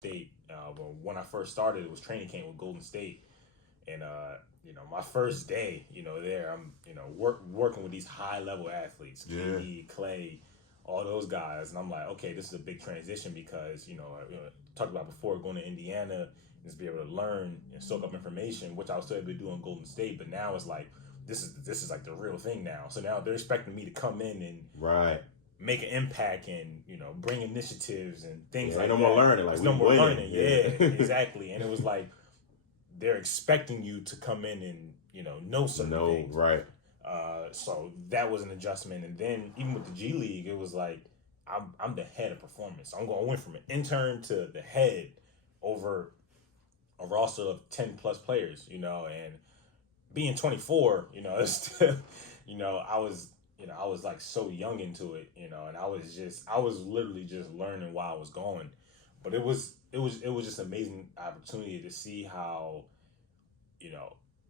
State. But when I first started, it was training camp with Golden State, and my first day, there I'm, working with these high level athletes, Yeah. KD, Clay, all those guys, and I'm like, okay, this is a big transition because talked about before going to Indiana, and just be able to learn and soak up information, which I was still able to do in Golden State, but now it's like this is like the real thing now. So now they're expecting me to come in and Right. make an impact and bring initiatives and things Yeah, like ain't that. no more learning. Like There's we no more winning. learning. Yeah, exactly. And it was like they're expecting you to come in and know certain things. Right. So that was an adjustment. And then even with the G League, it was like I'm the head of performance. I'm going to went from an intern to the head over a roster of 10 plus players. And being 24, it's still, I was like so young into it, and I was literally just learning while I was going, but it was just an amazing opportunity to see how,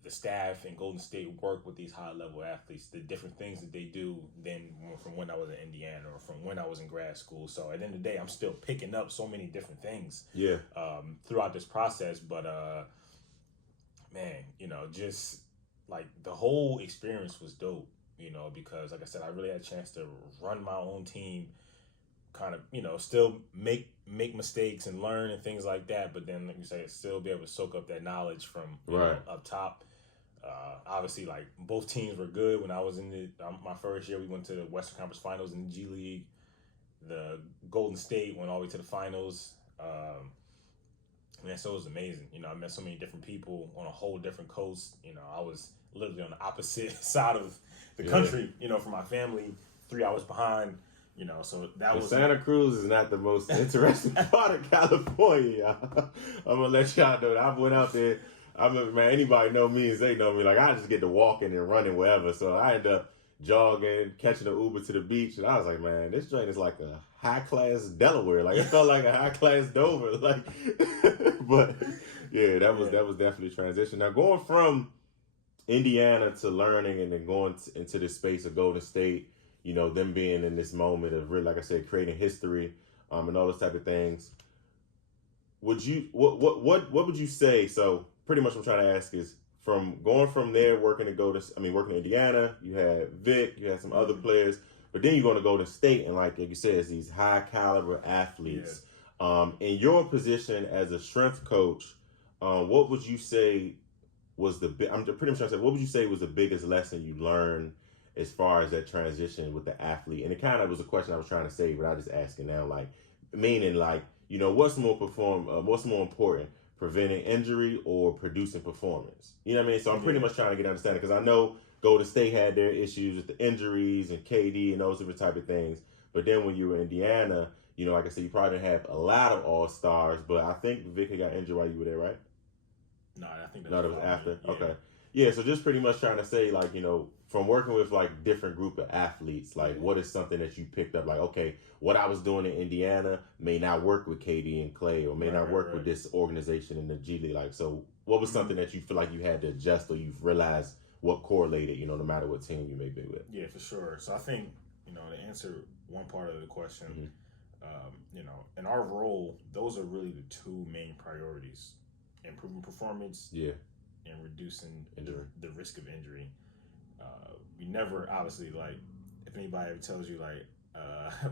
the staff in Golden State work with these high level athletes, the different things that they do than from when I was in Indiana or from when I was in grad school. So at the end of the day, I'm still picking up so many different things, Yeah. throughout this process, but man, just like the whole experience was dope, because like I said, I really had a chance to run my own team, kind of, still make mistakes and learn and things like that, but then like you say, still be able to soak up that knowledge from up top. Obviously, like both teams were good. When I was in my first year, we went to the Western Conference Finals in the G League. The Golden State went all the way to the finals. Man, so it was amazing. I met so many different people on a whole different coast. I was literally on the opposite side of the country, from my family, 3 hours behind, so that was... Santa Cruz is not the most interesting part of California. I'm going to let y'all know that I went out there. I remember, man, anybody know me as they know me. Like, I just get to walking and running wherever. So I ended up jogging, catching an Uber to the beach. And I was like, man, this joint is like a high-class Delaware. Like, it felt like a high-class Dover. Like, but, yeah, that was definitely a transition. Now, going from Indiana to learning and then going into this space of Golden State, them being in this moment of really, like I said, creating history, and all those type of things. What would you say? So pretty much what I'm trying to ask is from going from there, working in Indiana, you had Vic, you had some other players, but then you're going to go to State and like you said, it's these high caliber athletes. Yeah. In your position as a strength coach, what would you say was I'm pretty much trying to say, what would you say was the biggest lesson you learned as far as that transition with the athlete? And it kind of was a question I was trying to say, but I just asking now, like, meaning like, what's more important, preventing injury or producing performance? You know what I mean? So I'm pretty much trying to get understanding because I know Golden State had their issues with the injuries and KD and those different type of things. But then when you were in Indiana, like I said, you probably didn't have a lot of all-stars, but I think Vic got injured while you were there, right? No, I think that was after. Yeah. Okay. Yeah, so just pretty much trying to say, like, from working with like different group of athletes, like what is something that you picked up? Like, okay, what I was doing in Indiana may not work with KD and Clay, or may not work with this organization in the G League. Like, so what was something that you feel like you had to adjust, or you've realized what correlated, no matter what team you may be with? Yeah, for sure. So I think, to answer one part of the question, in our role, those are really the two main priorities: improving performance, and reducing the risk of injury. We never, obviously, like, if anybody ever tells you, like,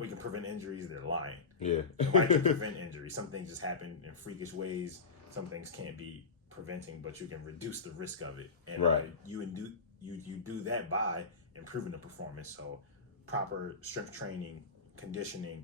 we can prevent injuries, they're lying. Yeah. Nobody can prevent injury. Some things just happen in freakish ways. Some things can't be preventing, but you can reduce the risk of it. And you do that by improving the performance. So proper strength training, conditioning,